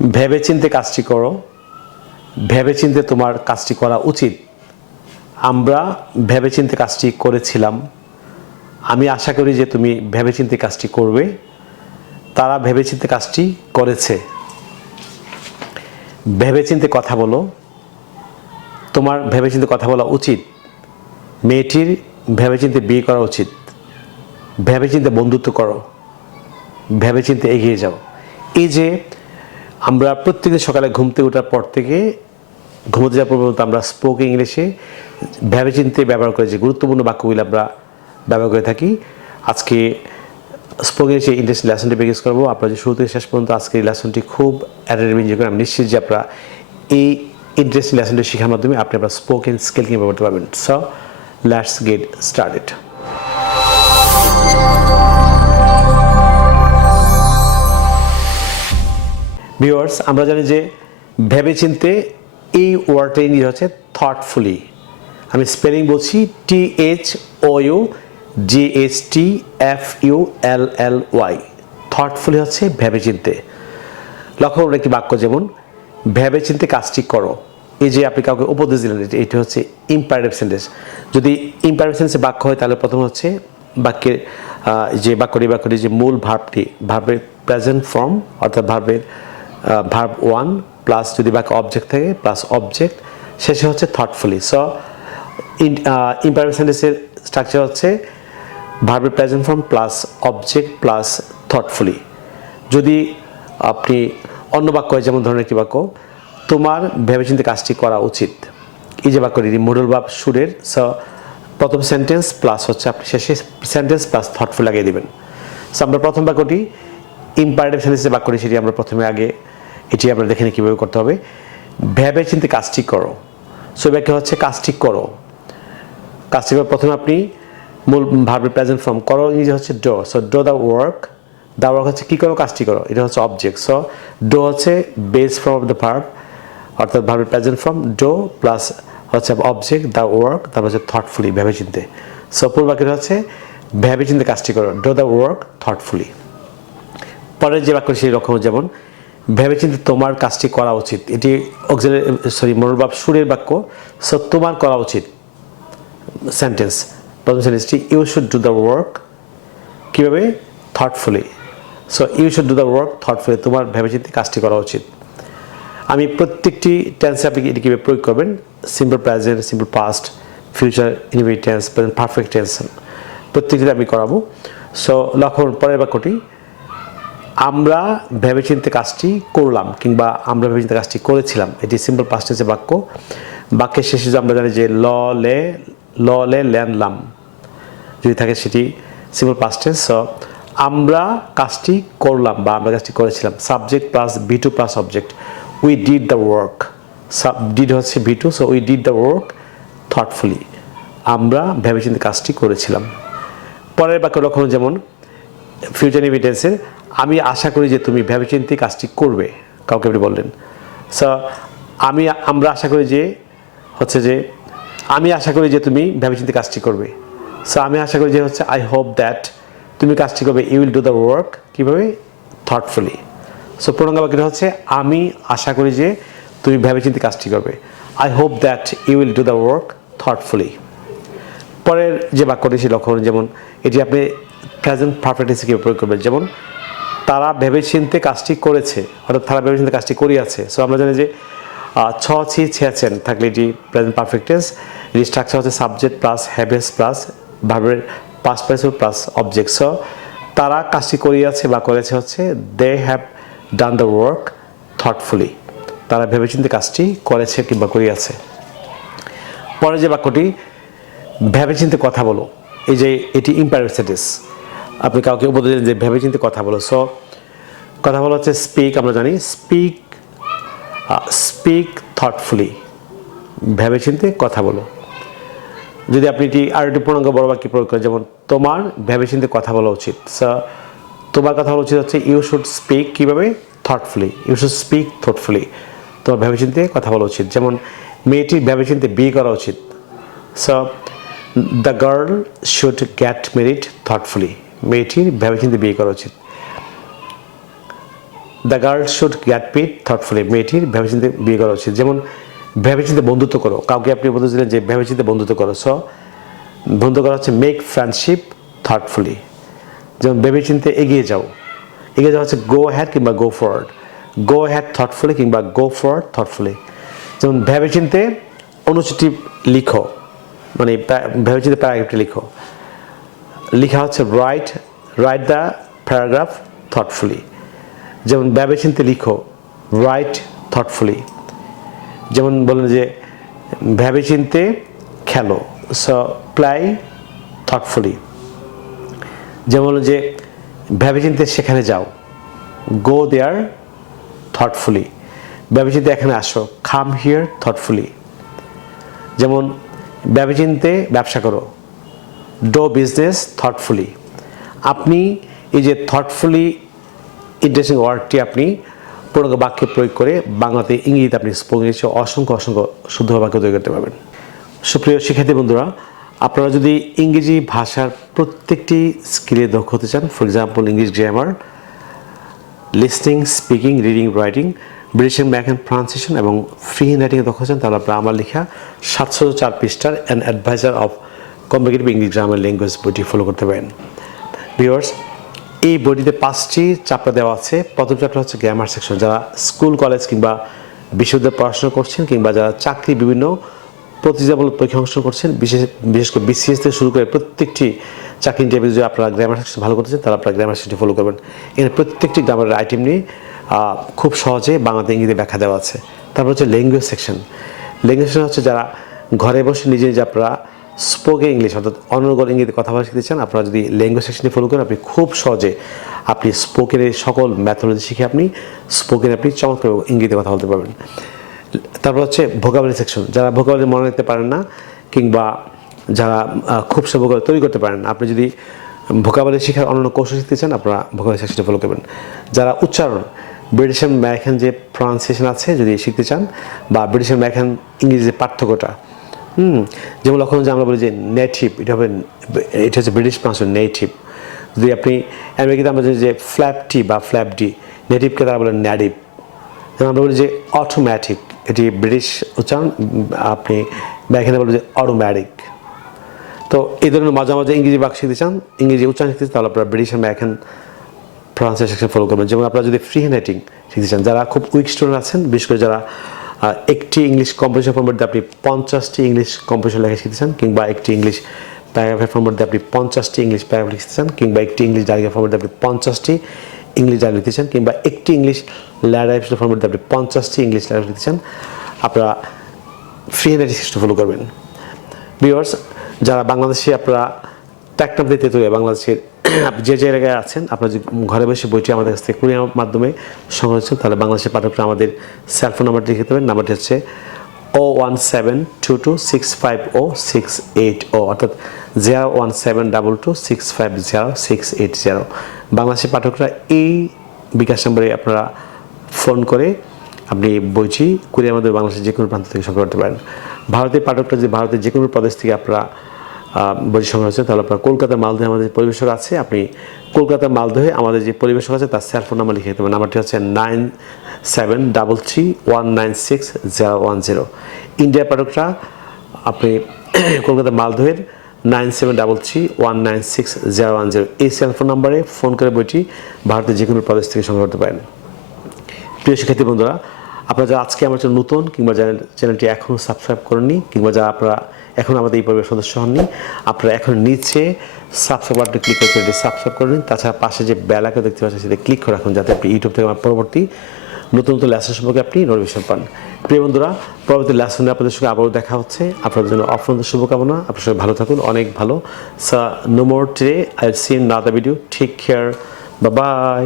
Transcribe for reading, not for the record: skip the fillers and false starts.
ভেবেচিন্তে কাজটি করো, ভেবেচিন্তে তোমার কাজটি করা উচিত। আমরা ভেবেচিন্তে কাজটি করেছিলাম। আমি আশা করি যে তুমি ভেবেচিন্তে কাজটি করবে। তারা ভেবেচিন্তে কাজটি করেছে। ভেবেচিন্তে কথা বলো, তোমার ভেবেচিন্তে কথা বলা উচিত। মেয়েটির ভেবেচিন্তে বিয়ে করা উচিত। ভেবেচিন্তে বন্ধুত্ব করো, ভেবেচিন্তে এগিয়ে যাও। এই যে আমরা প্রত্যেকদিন সকালে ঘুম থেকে ওঠার পর থেকে ঘুমোতে যাওয়ার পর্যন্ত আমরা স্পোকেন ইংলিশে ভেবেচিন্তে ব্যবহার করে যে গুরুত্বপূর্ণ বাক্যগুলো আমরা ব্যবহার করে থাকি। আজকে স্পোকেন ইংলিশে ইন্টারেস্টিং লেসনটি প্র্যাকটিস করবো। আপনারা যে শুরু থেকে শেষ পর্যন্ত আজকে এই লেসনটি খুব অ্যাটেনটিভ এনজয় করেন। আমি নিশ্চিত যে আপনারা এই ইন্টারেস্টিং লেসনটি শেখার মাধ্যমে আপনি আপনার স্পোকেন স্কিল কিভাবে করতে পারবেন। So let's get started. Viewers, আমরা জানি যে ভেবেচিন্তে এই ওয়ার্ডটা ইংরেজি হচ্ছে থটফুলি। আমি স্পেলিং বলছি THOUGHTFULLY। থটফুলি হচ্ছে ভেবেচিন্তে। লক্ষ্য করুন একটি বাক্য, যেমন ভেবেচিন্তে কাজটি করো। এই যে আপনি কাউকে উপদেশ দিলেন, এটি হচ্ছে ইম্পারেটিভ সেন্টেন্স। যদি ইম্পারেটিভ সেন্টেন্সে বাক্য হয় তাহলে প্রথম হচ্ছে বাক্যের যে বাক্যটি যে মূল ভার্বের প্রেজেন্ট ফর্ম, অর্থাৎ ভার্ব 1 প্লাস যদি বাক্য অবজেক্ট থাকে প্লাস অবজেক্ট, শেষে হচ্ছে থটফুলি। সো ইম্পারেটিভ সেন্টেন্সের স্ট্রাকচার হচ্ছে ভার্বের present form plus object plus থটফুলি। যদি আপনি অন্য বাক্য হয়, যেমন ধরনের একটি বাক্য, তোমার ভেবেচিন্তে কাজটি করা উচিত। এই যে বাক্যটি মডেল ভার্ব শুডের, সো প্রথম সেন্টেন্স প্লাস হচ্ছে আপনি শেষে সেন্টেন্স প্লাস থটফুল লাগিয়ে দেবেন। সো আমরা প্রথম বাক্যটি ইম্পারেটিভ সেন্টেন্সের বাক্যটি, সেটি আমরা প্রথমে আগে এটি আমরা দেখে নিই কীভাবে করতে হবে। ভেবেচিন্তে কাজটি করো। সো বাক্য হচ্ছে কাজটি করো। কাজটি করে প্রথমে আপনি মূল ভার্বের প্রেজেন্ট ফর্ম করো ইংরেজি হচ্ছে do. So do the work. The work হচ্ছে কী করো, কাজটি করো, এটা হচ্ছে অবজেক্ট। সো ডো হচ্ছে base form of the verb, অর্থাৎ ভার্বের প্রেজেন্ট ফর্ম ডো প্লাস হচ্ছে অবজেক্ট দ্য ওয়ার্ক, তারপর হচ্ছে থটফুলি ভেবেচিন্তে। সো পুরো বাক্যটা হচ্ছে ভেবেচিন্তে কাজটি করো, ডো দ্য ওয়ার্ক থটফুলি। পরের যে বাক্য সেই রকম, যেমন ভেবেচিন্তে তোমার কাজটি করা উচিত। এটি মডেল ভার্ব শুডের বাক্য। সো তোমার করা উচিত সেন্টেন্স, প্রথম সেন্টেন্সটি you should do the work কীভাবে, thoughtfully. So you should do the work thoughtfully, তোমার ভেবেচিন্তে কাজটি করা উচিত। আমি প্রত্যেকটি টেন্সে আপনি এটি কীভাবে প্রয়োগ করবেন, simple present, simple past, future indefinite tense, present perfect tense, প্রত্যেকটি আমি করাবো। সো লক্ষ্য পরের বাক্যটি, আমরা ভেবেচিন্তে কাজটি করলাম কিংবা আমরা ভেবেচিন্তে কাজটি করেছিলাম। এটি সিম্পল পাস্ট টেন্সের বাক্য। বাক্যের শেষে আমরা জানি যে ল লে ল্যান্ডলাম যদি থাকে, সেটি সিম্পল পাস্ট টেন্স। সো আমরা কাজটি করলাম বা আমরা কাজটি করেছিলাম, subject plus V2 plus object, we did the work. Did হচ্ছে V2, so we did the work থটফুলি, আমরা ভেবেচিন্তে কাজটি করেছিলাম। পরের বাক্য লক্ষণ, যেমন ফিউচার ইনডিফিনিটেন্সের, আমি আশা করি যে তুমি ভেবেচিন্তে কাজটি করবে, কাউকে আপনি বললেন। সো আমরা আশা করি যে হচ্ছে যে আমি আশা করি যে তুমি ভেবেচিন্তে কাজটি করবে। সো আমি আশা করি যে হচ্ছে আই হোপ দ্যাট তুমি কাজটি করবে, you will do the work কীভাবে, থটফুলি। সো পূর্ণাঙ্গ বাক্যটা হচ্ছে আমি আশা করি যে তুমি ভেবেচিন্তে কাজটি করবে, I hope that you will do the work thoughtfully. পরের যে বাক্যটি সেই লক্ষ্য, যেমন এটি আপনি প্রেজেন্ট পারফেক্ট টেন্সে কীভাবে প্রয়োগ করবেন, যেমন তারা ভেবেচিন্তে কাজটি করেছে, অর্থাৎ তারা ভেবেচিন্তে কাজটি করিয়াছে। সো আমরা জানি যে ছেছেন থাকলে এটি প্রেজেন্ট পারফেক্ট টেন্স। এটি স্ট্রাকচার হচ্ছে সাবজেক্ট প্লাস হ্যাভেস প্লাস ভার্বের past participle plus object. So তারা কাজটি করিয়াছে বা করেছে হচ্ছে they have done the work thoughtfully, তারা ভেবেচিন্তে কাজটি করেছে কিংবা করিয়াছে। পরে যে বাক্যটি ভেবেচিন্তে কথা বলো, এই যে এটি ইম্পারেটিভ সেন্টেন্স। আপনি কাউকে উপদেশ দিলেন যে ভেবেচিন্তে কথা বলো। সো কথা বলা হচ্ছে স্পিক, আমরা জানি স্পিক থটফুলি, ভেবেচিন্তে কথা বলো। যদি আপনি এটি আর একটি পূর্ণাঙ্গ বড় বাক্যে প্রয়োগ করেন, যেমন তোমার ভেবেচিন্তে কথা বলা উচিত। সো তোমার কথা বলা উচিত হচ্ছে ইউ শুড স্পিক কীভাবে, thoughtfully, you should speak thoughtfully, তোমার ভেবেচিন্তে কথা বলা উচিত। যেমন মেয়েটির ভেবেচিন্তে বিয়ে করা উচিত। So the girl should get married thoughtfully, মেয়েটির ভেবেচিন্তে বিয়ে করা উচিত। The girl should get paid thoughtfully, মেয়েটির ভেবেচিন্তে বিয়ে করা উচিত। যেমন ভেবেচিন্তে বন্ধুত্ব করো, কাউকে আপনি বলতে দিলেন যে ভেবেচিন্তে বন্ধুত্ব করো, সো বন্ধুত্ব করা হচ্ছে মেক ফ্রেন্ডশিপ থটফুলি। যেমন ভেবেচিন্তে এগিয়ে যাও, এগিয়ে যাওয়া হচ্ছে গো হ্যাড কিংবা গো ফরওয়ার্ড, গো হ্যাড থটফুলি কিংবা গো ফরওয়ার্ড থটফুলি। যেমন ভেবেচিন্তে অনুচ্ছেদটি লিখো, মানে ভেবেচিন্তে প্যারাগ্রাফটি লিখো, লেখা হচ্ছে রাইট দ্য প্যারাগ্রাফ থটফুলি। যেমন ভেবেচিন্তে লিখো, রাইট থটফুলি। যেমন বলেন যে ভেবেচিন্তে খেলো, সো প্লাই থটফুলি। যেমন যে ভেবেচিন্তে সেখানে যাও, গো দেয়ার থটফুলি। ভেবেচিন্তে এখানে আসো, কাম হিয়ার থটফুলি। যেমন ভেবেচিন্তে ব্যবসা করো, ডো বিজনেস থটফুলি। আপনি এই যে থটফুলি ইন্টারেস্টিং ওয়ার্ডটি আপনি পূর্ণাঙ্গ বাক্যে প্রয়োগ করে বাংলাতে ইংরেজিতে আপনি স্পোকেন ইংলিশে অসংখ্য শুদ্ধ বাক্য তৈরি করতে পারবেন। সুপ্রিয় শিক্ষার্থী বন্ধুরা, আপনারা যদি ইংরেজি ভাষার প্রত্যেকটি স্কিলে দক্ষ হতে চান, for example English grammar, listening, speaking, reading, writing, British and American pronunciation এবং ফ্রি হ্যান্ড রাইটিংয়ে দক্ষ হচ্ছেন, তাহলে আপনারা আমার লেখা 704 পৃষ্ঠার an advisor of competitive English grammar language বইটি ফলো করতে পারেন। ভিউয়ার্স, এই বইটিতে 5টি চ্যাপ্টার দেওয়া আছে। প্রথম চ্যাপ্টার হচ্ছে গ্রামার সেকশন। যারা স্কুল, কলেজ কিংবা বিশ্ববিদ্যালয়ে পড়াশোনা করছেন কিংবা যারা চাকরি বিভিন্ন প্রতিযোগিতামূলক পরীক্ষা অংশগ্রহণ করছেন, বিশেষ করে বিসিএস থেকে শুরু করে প্রত্যেকটি চাকরি ইন্টারভিউ যদি আপনারা গ্রামার সেকশন ভালো করতে চান, তাহলে আপনারা গ্রামার সেকশনটি ফলো করবেন। এখানে প্রত্যেকটি গ্রামারের আইটেম নিয়ে খুব সহজে বাংলাতে ইংরেজিতে ব্যাখ্যা দেওয়া আছে। তারপর হচ্ছে ল্যাঙ্গুয়েজ সেকশন। ল্যাঙ্গুয়েজ সেকশন হচ্ছে যারা ঘরে বসে নিজে নিজে আপনারা স্পোকেন ইংলিশ অর্থাৎ অনর্গল ইংরেজিতে কথা বলা শিখতে চান, আপনারা যদি ল্যাঙ্গুয়েজ সেকশনটি ফলো করেন, আপনি খুব সহজে আপনি স্পোকেনের সকল ম্যাথোলজি শিখে আপনি স্পোকেন আপনি চমৎকার ইংরেজিতে কথা বলতে পারবেন। তারপর হচ্ছে ভোকাবুলারি সেকশন। যারা ভোকাবুলারি মনে রাখতে পারেন না কিংবা যারা খুব সব ভোকাবুলারি তৈরি করতে পারেন, আপনি যদি ভোকাবুলারি শেখার অন্যান্য কৌশল শিখতে চান, আপনারা ভোকাবুলারি সেকশনটি ফলো করবেন। যারা উচ্চারণ, ব্রিটিশ অ্যান্ড আমেরিকান যে প্রনাউন্সিয়েশন আছে যদি শিখতে চান, বা ব্রিটিশ অ্যান্ড আমেরিকান ইংরেজির পার্থক্যটা, যেমন লক্ষণ যে আমরা বলি যে নেটিভ, এটা হচ্ছে ব্রিটিশ প্রনাউন্সিয়েশন নেটিভ। যদি আপনি আমেরিকাতে আমরা জানি যে ফ্ল্যাপ টি বা ফ্ল্যাপ ডি, নেটিভকে তারা বলেন ন্যাডিভ। যেমন আমরা বলি যে অটোমেটিক, এটি ব্রিটিশ উচ্চারণ, আপনি আমেরিকানে বলবেন যে অটোমেটিক। তো এই ধরনের মাঝে মাঝে ইংরেজি বাক্য শিখতে চান, ইংরেজি উচ্চারণ শিখতে চান, তাহলে আপনারা British and American pronunciation follow করবেন। যেমন আপনারা যদি ফ্রি হ্যান্ড রাইটিং শিখতে চান, যারা খুব উইক স্টুডেন্ট আছেন, বিশেষ করে যারা একটি ইংলিশ কম্পোজিশন ফর্মেটে আপনি 50টি ইংলিশ কম্পোজিশন লেখা শিখতে চান, কিংবা একটি ইংলিশ প্যারাগ্রাফের ফর্মেটে আপনি 50টি ইংলিশ প্যারাগ্রাফ লিখতে চান, কিংবা একটি ইংলিশ ডায়লগের ফর্মেটে আপনি 50টি ইংলিশ ডায়লগ লিখতে চান, কিংবা একটি ইংলিশ ল্যারাইভ ফর্মেটে আপনি 50টি ইংলিশ ল্যারাইভ লিখতে চান, আপনারা free hand writing system follow করবেন। ভিউয়ার্স, যারা বাংলাদেশে আপনারা ট্যাক্টাম দিতে তৈরি বাংলাদেশের যে জায়গায় আছেন, আপনারা যদি ঘরে বসে বইটি আমাদের কাছ থেকে কুরিয়ার মাধ্যমে সংগ্রহ করছেন, তাহলে বাংলাদেশের পাঠকরা আমাদের সেলফোন নাম্বারটি লিখে দেবেন। নাম্বারটি হচ্ছে 01722650680, অর্থাৎ 01722650680। বাংলাদেশের পাঠকরা এই বিকাশ নম্বরে আপনারা ফোন করে আপনি বইটি কুরিয়ার মাধ্যমে বাংলাদেশের যে কোনো প্রান্ত থেকে সংগ্রহ করতে পারেন। ভারতের পাঠকরা যদি ভারতের যে কোনো প্রদেশ থেকে আপনারা বই সংগ্রহ হচ্ছে, তাহলে আপনার কলকাতার মালদহে আমাদের পরিবেশক আছে, আপনি কলকাতার মালদহে আমাদের যে পরিবেশক আছে তার সেলফোন নাম্বার লিখে দেবেন। নাম্বারটি হচ্ছে 9733196010। ইন্ডিয়ার পাঠকরা আপনি কলকাতার মালদহের 9733196010 এই সেলফোন নাম্বারে ফোন করে বইটি ভারতের যে কোনো প্রদেশ থেকে সংগ্রহ করতে পারেন। প্রিয় শিক্ষার্থী বন্ধুরা, আপনারা যারা আজকে আমার চ্যানেল নতুন কিংবা চ্যানেলটি এখনও সাবস্ক্রাইব করেননি, কিংবা যারা আপনারা এখন আমাদের এই পরিবারের সদস্য হননি, আপনারা এখন নিচে সাবস্ক্রাইব বাটনে ক্লিক করে চ্যানেলটি সাবস্ক্রাইব করে নিন। তাছাড়া পাশে যে বেল আইকন দেখতে পাচ্ছেন সেটা ক্লিক করে রাখুন, যাতে আপনি ইউটিউব থেকে আমার পরবর্তী নতুন নতুন লেসন সম্পর্কে আপনি নোটিফিকেশন পান। প্রিয় বন্ধুরা, পরবর্তী লেসনে আপনাদের সঙ্গে আবারও দেখা হচ্ছে। আপনাদের জন্য অফুরন্ত শুভকামনা। আপনার সঙ্গে ভালো থাকুন, অনেক ভালো। So no more today, I will see you in another video. Take care, bye by.